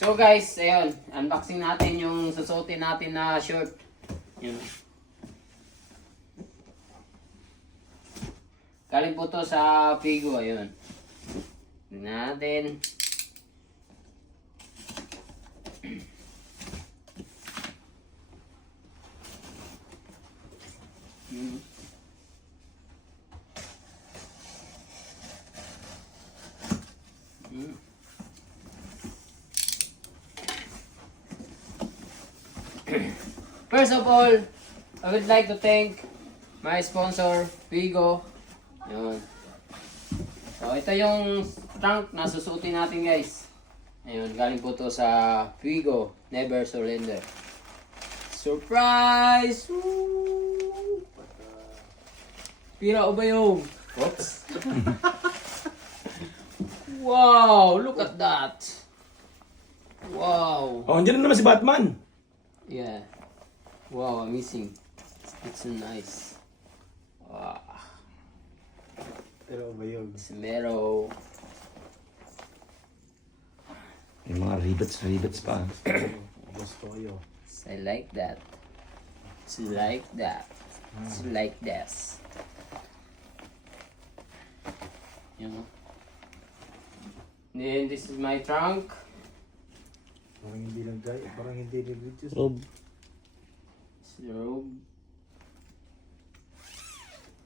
So guys, ayun, unboxing natin yung susuotin natin na shirt. Yun. Galing po to sa Figo, ayun. Tingnan natin. First of all, I would like to thank my sponsor, Figo. Yun. So, ito yung trunk na susuotin natin, guys. Ayun, galing po to sa Figo, Never Surrender. Surprise! Woo! Pira o ba yung? Oops. Wow, look at that. Wow. Oh, andyan na naman si Batman. Yeah. Wow, amazing. It's nice. Wow. Pero ba yun? Smero. May mga rivets pa. Gusto ko yun. I like that. It's like that. It's like this. You know. Then this is my trunk. Parang hindi lang gaya. Parang hindi religious. Rob. It's the robe.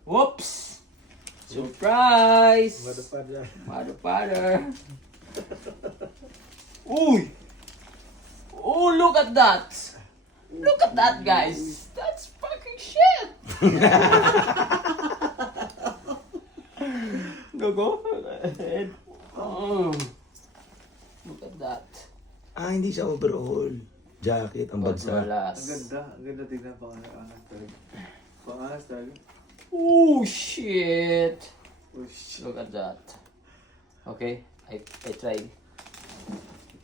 Whoops! Surprise! Madapada. Mother. Uy! Oh, look at that! Look at that, guys! That's fucking shit! Go. Oh. Look at that. Ah, hindi siya overall. Jacket, ang bagsa. Ang Walas. ganda. Ang ganda tignan. Pangalas talaga. Pangalas talaga. Oh, shit! Oh shit. Look at that. Okay, I tried.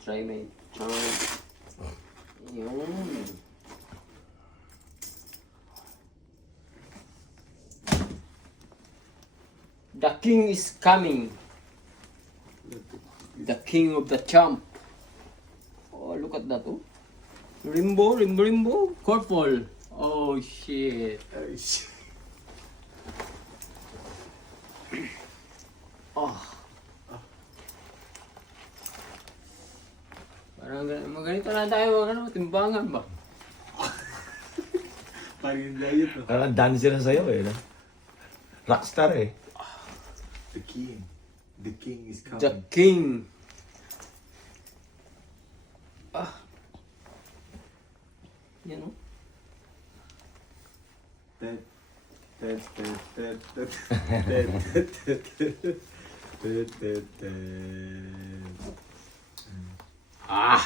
Try my charm. Yun. The king is coming. The king of the champ. Oh, look at that. Oh. Rainbow. Purple. Oh, shit. Ay shit. Oh. Parang ganito na tayo, timbangan ba? Parang yung diet no? Parang dancer na sa'yo eh. No? Rockstar eh. The king. The king is coming. The king. Ah. Yan o. Ted. Ah.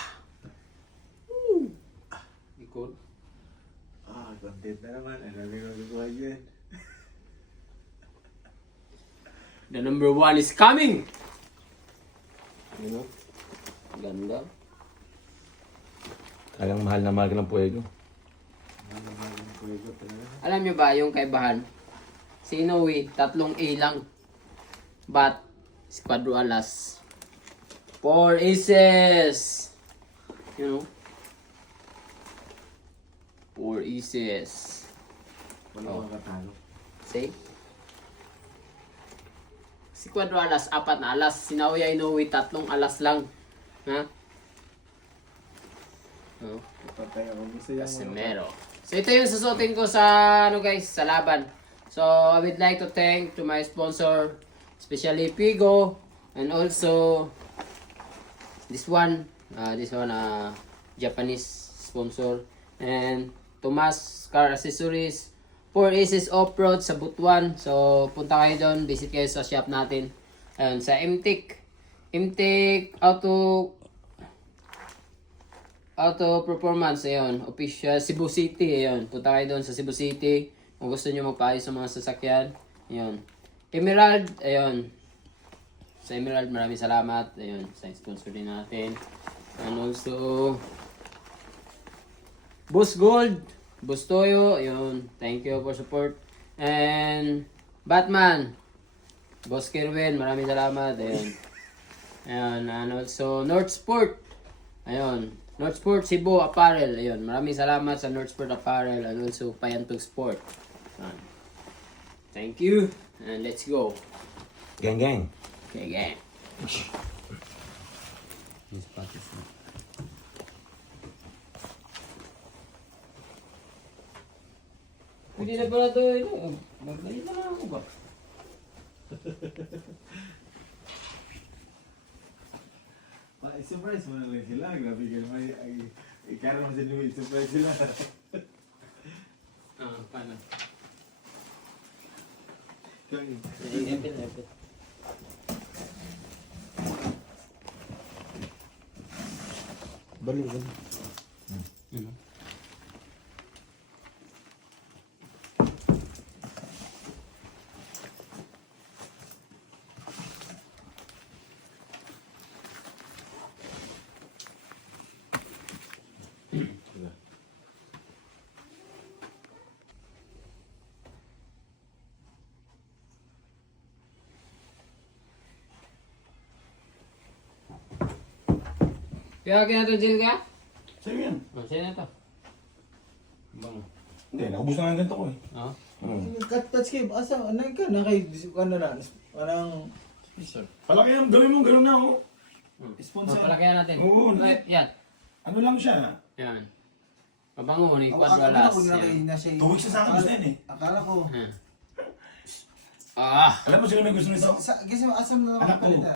Ikot. Ah, content na naman. Ano rin ang gagawa yan? The number one is coming. You know? Ganda. Talagang mahal na mahal ka ng puwego. Ano naman yung kuwego talaga? Alam nyo ba yung kaibahan? Si Inoue, 3 A lang. But, Squadro Alas. 4 aces. You know? 4 aces. Wala Oh. kang katalo. See? Si Quadro Alas, 4 na alas. Si Naoya Inoue, 3 alas lang. Ha? Oh, Patay ako. Gusto yan. Casemiro. So ito yung susuotin ko sa ano guys, sa laban. So I would like to thank to my sponsor, especially Figo, and also this one Japanese sponsor, and Tomas Car Accessories, 4 Aces Off-Road sa Butuan. So punta kayo doon, visit kayo sa shop natin. Ayun, sa MTech Auto Performance, ayun, official Cebu City, ayun. Punta kayo doon sa Cebu City kung gusto niyo magpaayos sa mga sasakyan. Ayun. Emerald, ayun. Sa Emerald, maraming salamat. Ayun, sa sponsor din natin. And also Boss Gold, Boss Toyo, ayun. Thank you for support. And Batman, Boss Kerwin, maraming salamat. Ayun. And also North Sport. Ayun. North Sport Cebu Apparel. Ayun. Maraming salamat sa North Sport Apparel and also Payantog Sport. Ayun. Thank you. And let's go. Gang, gang. Okay, gang. This spot is not. Hindi na pala ito. Magdali na lang ako ba? I-surprise mo na lang sila. Grabe ka naman. Ikaroon mo sila, i-surprise sila. Paano? Ikaw, Epit. Balik. Kaya na ito, Jill, kaya? Sa'yo yan. Sa'yo na ito. Bang. Hindi, nakubos na nga ang ganito ko eh. Oo. touch kayo. Asa, ano ka? Ano na? Parang Palaki yung gawin mo, gano'n na oh. sponsor. Papalakihan natin. Oo, Okay, yan. Ano lang siya? Yan. Pabango mo, ni Kwan Akala Walas. ko na Yan. nasa Tuwig siya sa akin gusto yan eh. Akala ko. Ah. Alam mo sino may gusto nito? Kasi asam na Anak ko. ako.